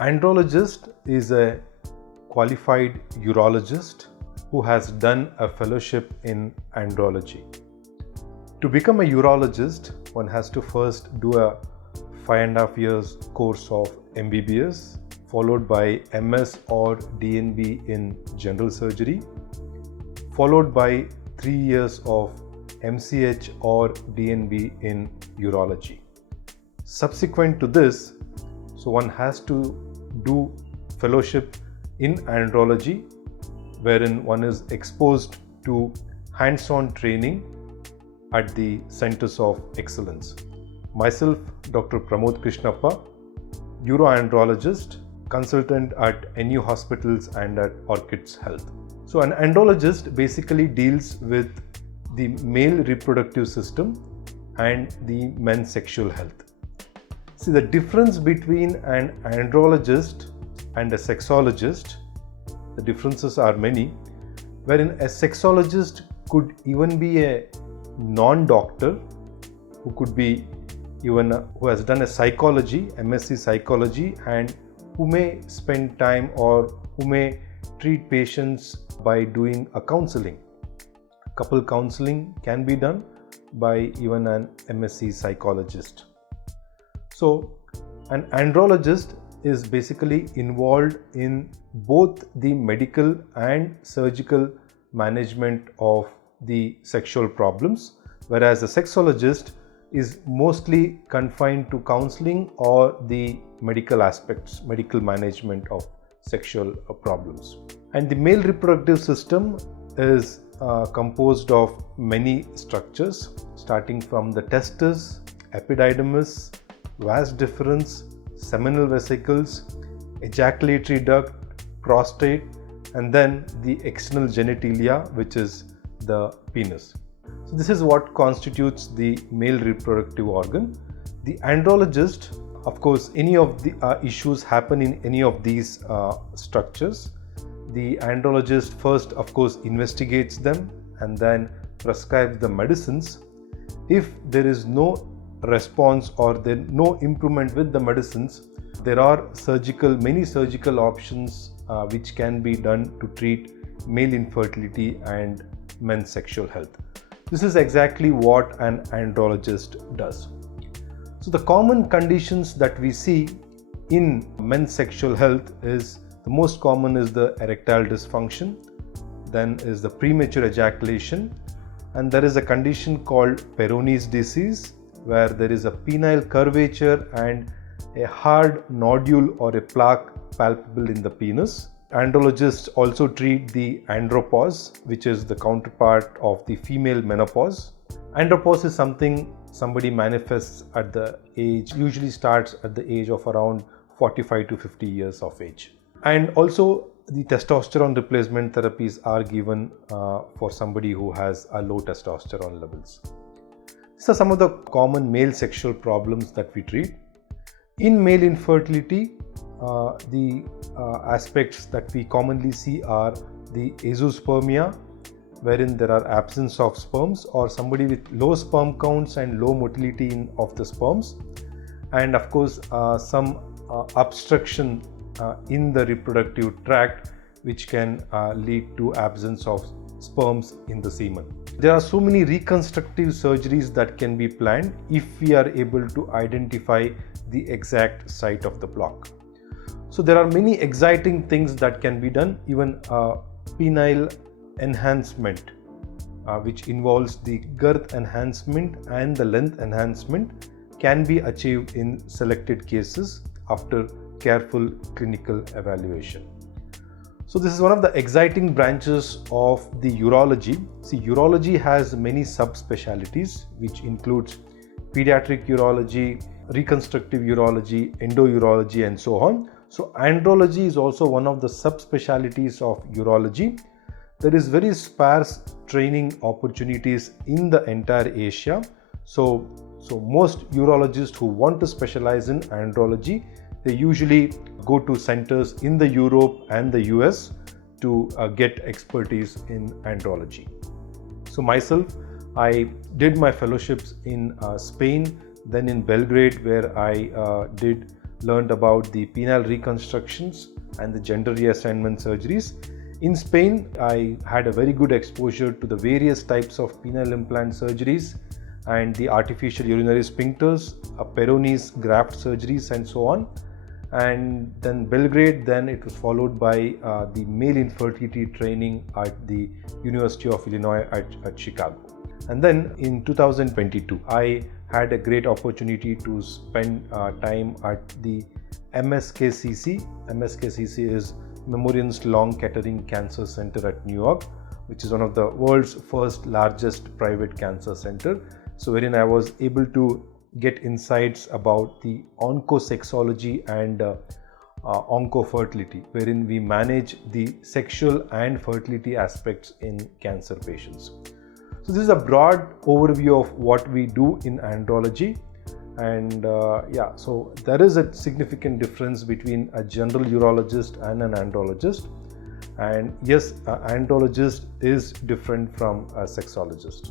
Andrologist is a qualified urologist who has done a fellowship in andrology. To become a urologist, one has to first do a 5.5 years course of MBBS, followed by MS or DNB in general surgery, followed by 3 years of MCH or DNB in urology. Subsequent to this, so one has to do fellowship in andrology, wherein one is exposed to hands-on training at the centers of excellence. Myself, Dr. Pramod Krishnappa, Uro-Andrologist, consultant at NU Hospitals and at Orchidz Health. So an andrologist basically deals with the male reproductive system and the men's sexual health. See, the difference between an andrologist and a sexologist, the differences are many, wherein a sexologist could even be a non-doctor who could be even who has done a psychology, MSc psychology, and who may spend time or who may treat patients by doing a counseling. Couple counseling can be done by even an MSc psychologist. So an andrologist is basically involved in both the medical and surgical management of the sexual problems, whereas the sexologist is mostly confined to counseling or the medical aspects, medical management of sexual problems. And the male reproductive system is composed of many structures, starting from the testes, epididymis, vas deferens, seminal vesicles, ejaculatory duct, prostate, and then the external genitalia, which is the penis. So this is what constitutes the male reproductive organ. The andrologist, of course, any of the issues happen in any of these structures. The andrologist first, of course, investigates them and then prescribes the medicines. If there is no response or there no improvement with the medicines, there are many surgical options which can be done to treat male infertility and men's sexual health. This is exactly what an andrologist does. So the common conditions that we see in men's sexual health is the most common is the erectile dysfunction, then is the premature ejaculation, and there is a condition called Peyronie's disease where there is a penile curvature and a hard nodule or a plaque palpable in the penis. Andrologists also treat the andropause, which is the counterpart of the female menopause. Andropause is something somebody manifests at the age, usually starts at the age of around 45 to 50 years of age. And also the testosterone replacement therapies are given for somebody who has a low testosterone levels. These are some of the common male sexual problems that we treat. In male infertility, the aspects that we commonly see are the azoospermia, wherein there are absence of sperms, or somebody with low sperm counts and low motility of the sperms, and of course some obstruction in the reproductive tract which can lead to absence of sperms in the semen. There are so many reconstructive surgeries that can be planned if we are able to identify the exact site of the block. So there are many exciting things that can be done. Even penile enhancement, which involves the girth enhancement and the length enhancement, can be achieved in selected cases after careful clinical evaluation. So this is one of the exciting branches of the urology. See, urology has many subspecialties, which includes pediatric urology, reconstructive urology, endourology, and so on. So andrology is also one of the subspecialties of urology. There is very sparse training opportunities in the entire Asia. So most urologists who want to specialize in andrology, they usually go to centers in the Europe and the US to get expertise in andrology. So myself, I did my fellowships in Spain, then in Belgrade, where I did learned about the penile reconstructions and the gender reassignment surgeries. In Spain, I had a very good exposure to the various types of penile implant surgeries and the artificial urinary sphincters, Peyronie's graft surgeries and so on. And then Belgrade, then it was followed by the male infertility training at the University of Illinois at Chicago. And then in 2022, I had a great opportunity to spend time at the MSKCC. MSKCC is Memorial Sloan Kettering Cancer Center at New York, which is one of the world's first largest private cancer center. So wherein I was able to get insights about the oncosexology and oncofertility, wherein we manage the sexual and fertility aspects in cancer patients. So this is a broad overview of what we do in andrology. And so there is a significant difference between a general urologist and an andrologist. And yes, an andrologist is different from a sexologist.